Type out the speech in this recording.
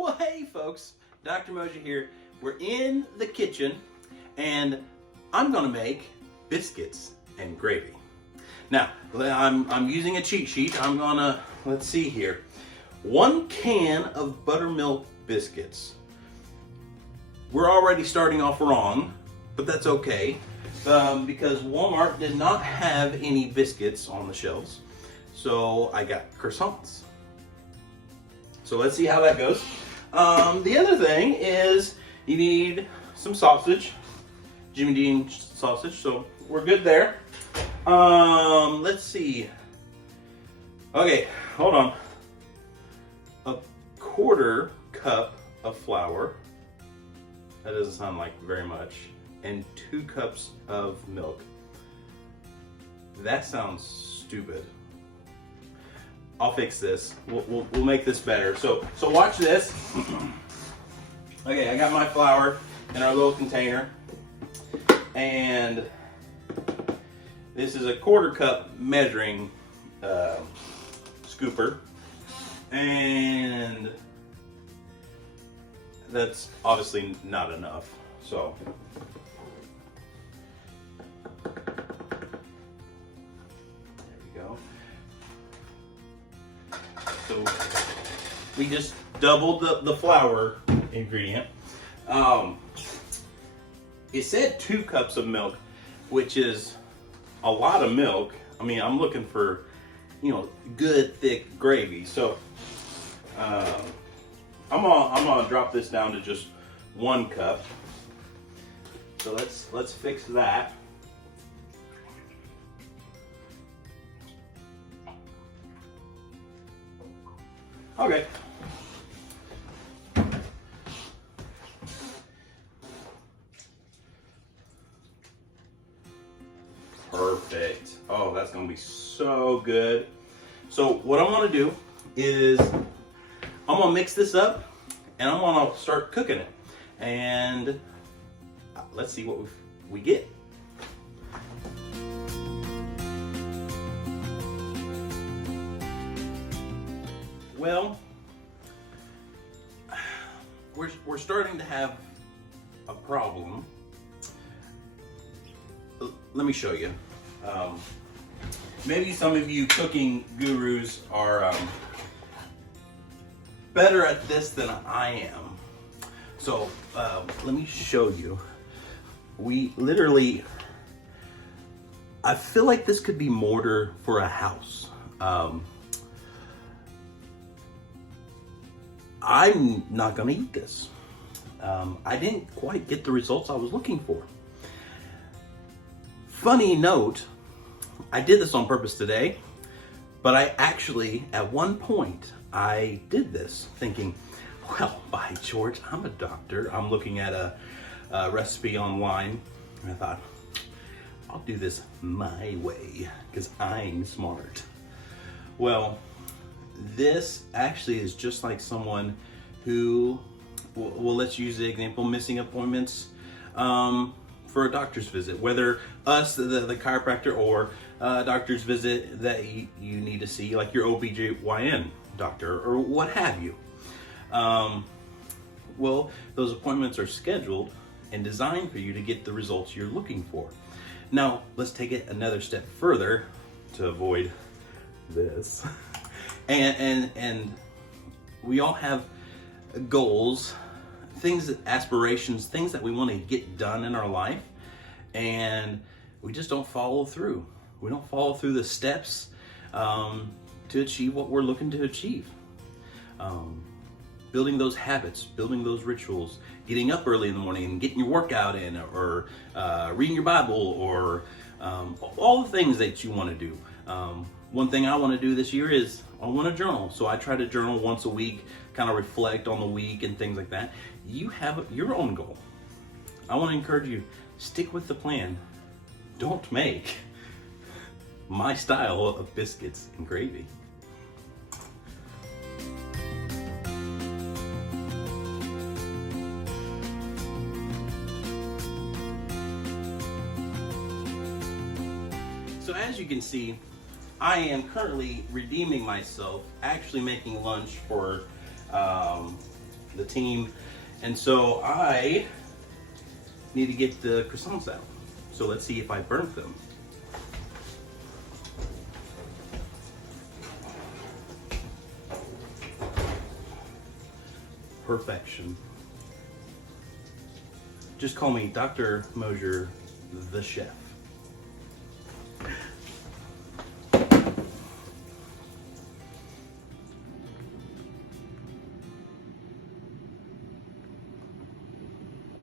Well, hey folks, Dr. Mosier here. We're in the kitchen and I'm gonna make biscuits and gravy. Now, I'm using a cheat sheet. I'm gonna, let's see here. 1 can of buttermilk biscuits. We're already starting off wrong, but that's okay. Because Walmart did not have any biscuits on the shelves. So I got croissants. So let's see how that goes. The other thing is you need some sausage, Jimmy Dean sausage, so we're good there. Let's see. Okay, hold on. 1/4 cup of flour. That doesn't sound like very much. And 2 cups of milk. That sounds stupid. I'll fix this. We'll make this better. So watch this. Okay, I got my flour in our little container, and this is a 1/4 cup measuring scooper, and that's obviously not enough. So. So we just doubled the flour ingredient. It said 2 cups of milk, which is a lot of milk. I mean, I'm looking for, good thick gravy. So I'm gonna drop this down to just 1 cup. So let's fix that. Okay. Perfect. Oh, that's gonna be so good. So what I'm gonna do is I'm gonna mix this up and I'm gonna start cooking it. And let's see what we get. Well, we're starting to have a problem. Let me show you. Maybe some of you cooking gurus are better at this than I am. So let me show you. We literally, I feel like this could be mortar for a house. I'm not gonna eat this. I didn't quite get the results I was looking for. Funny note, I did this on purpose today, but I actually, at one point, I did this thinking, well, by George, I'm a doctor. I'm looking at a recipe online, and I thought, I'll do this my way, because I'm smart. Well, this actually is just like someone who, well, let's use the example, missing appointments for a doctor's visit, whether us, the chiropractor, or a doctor's visit that you need to see, like your OBGYN doctor, or what have you. Well, those appointments are scheduled and designed for you to get the results you're looking for. Now, let's take it another step further to avoid this. And we all have goals, things, aspirations, things that we want to get done in our life, and we just don't follow through. We don't follow through the steps to achieve what we're looking to achieve. Building those habits, building those rituals, getting up early in the morning and getting your workout in, or reading your Bible, or all the things that you want to do. One thing I want to do this year is I want to journal. So I try to journal once a week, kind of reflect on the week and things like that. You have your own goal. I want to encourage you, stick with the plan. Don't make my style of biscuits and gravy. So as you can see, I am currently redeeming myself, actually making lunch for the the team. And so I need to get the croissants out. So let's see if I burnt them. Perfection. Just call me Dr. Mosier, the chef.